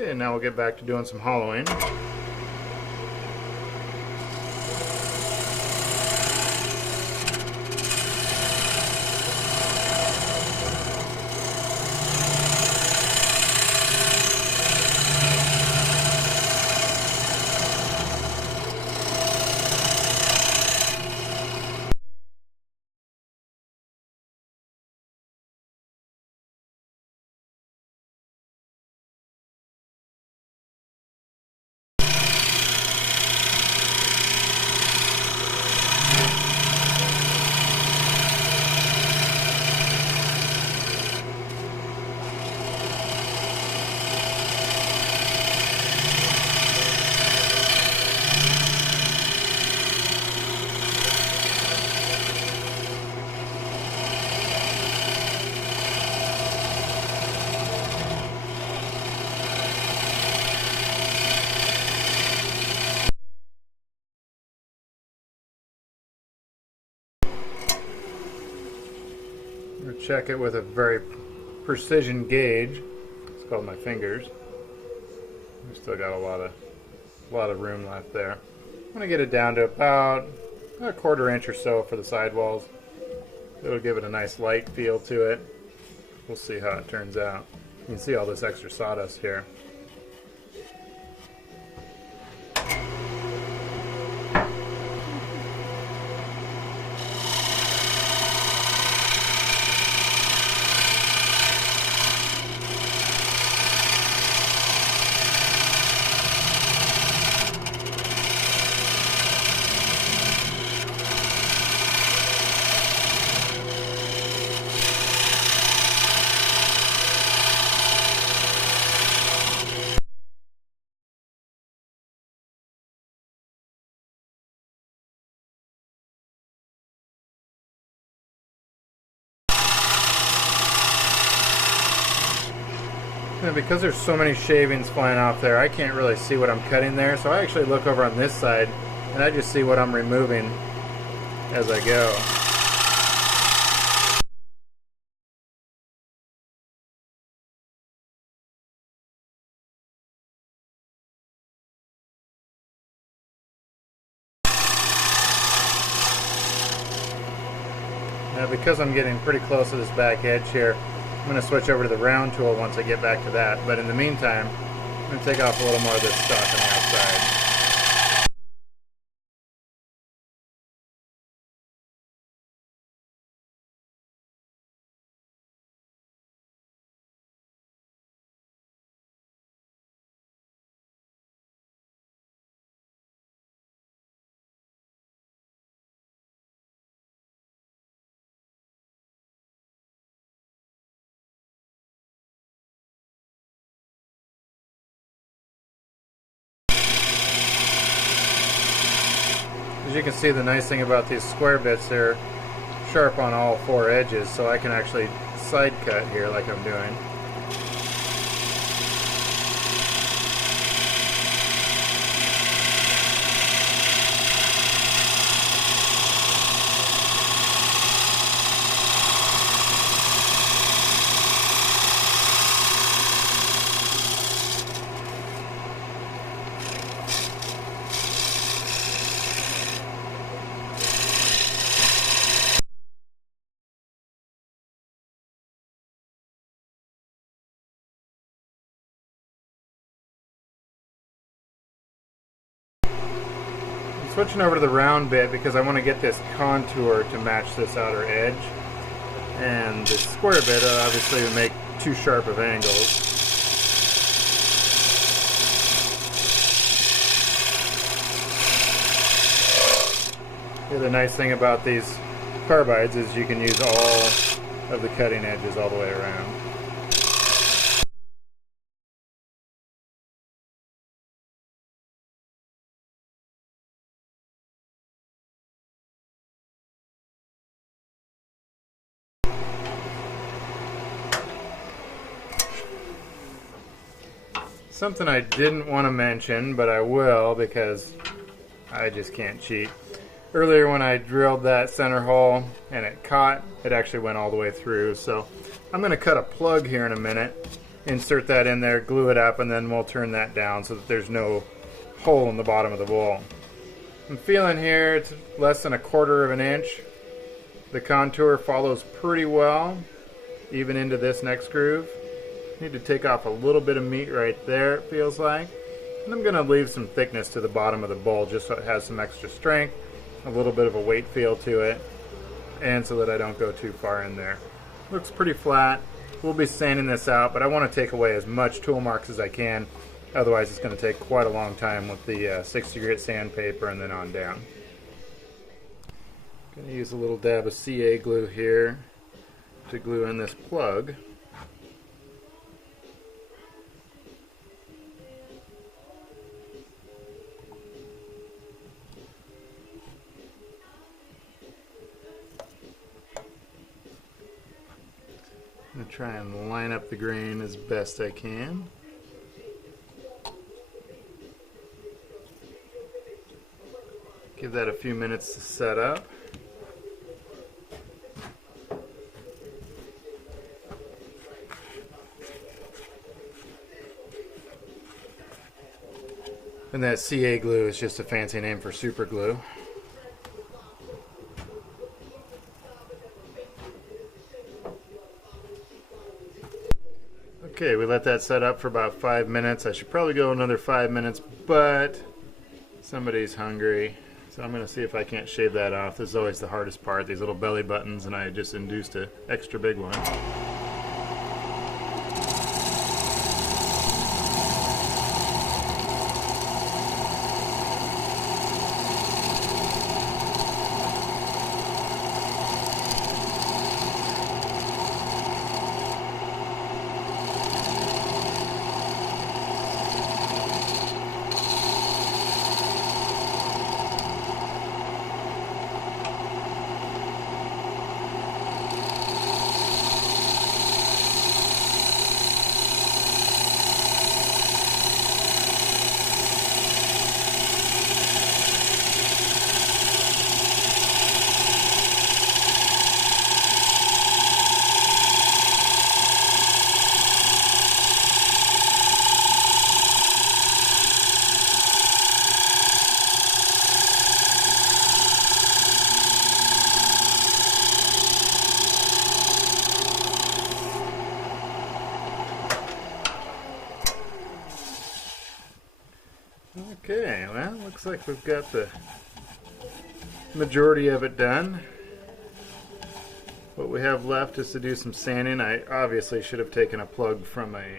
Okay, now we'll get back to doing some hollowing. Check it with a very precision gauge. It's called my fingers. We've still got a lot of room left there. I'm going to get it down to about a 1/4 inch or so for the sidewalls. It'll give it a nice light feel to it. We'll see how it turns out. You can see all this extra sawdust here. And because there's so many shavings flying off there, I can't really see what I'm cutting there, so I actually look over on this side and I just see what I'm removing as I go. Now because I'm getting pretty close to this back edge here, I'm going to switch over to the round tool once I get back to that, but in the meantime, I'm going to take off a little more of this stock on the outside. As you can see, the nice thing about these square bits, they're sharp on all 4 edges, so I can actually side cut here like I'm doing. Switching over to the round bit because I want to get this contour to match this outer edge, and the square bit obviously would make too sharp of angles. The nice thing about these carbides is you can use all of the cutting edges all the way around. Something I didn't want to mention, but I will because I just can't cheat. Earlier when I drilled that center hole and it caught, it actually went all the way through. So I'm going to cut a plug here in a minute insert that in there, glue it up, and then we'll turn that down so that there's no hole in the bottom of the bowl. I'm feeling here it's less than 1/4 of an inch. The contour follows pretty well, even into this next groove. Need to take off a little bit of meat right there, it feels like. And I'm going to leave some thickness to the bottom of the bowl just so it has some extra strength, a little bit of a weight feel to it, and so that I don't go too far in there. Looks pretty flat. We'll be sanding this out, but I want to take away as much tool marks as I can. Otherwise, it's going to take quite a long time with the 60 grit sandpaper and then on down. Going to use a little dab of CA glue here to glue in this plug. I'm going to try and line up the grain as best I can. Give that a few minutes to set up. And that CA glue is just a fancy name for super glue. Okay, we let that set up for about 5 minutes. I should probably go another 5 minutes, but somebody's hungry. So I'm going to see if I can't shave that off. This is always the hardest part, these little belly buttons, and I just induced an extra big one. Okay, well, looks like we've got the majority of it done. What we have left is to do some sanding. I obviously should have taken a plug from a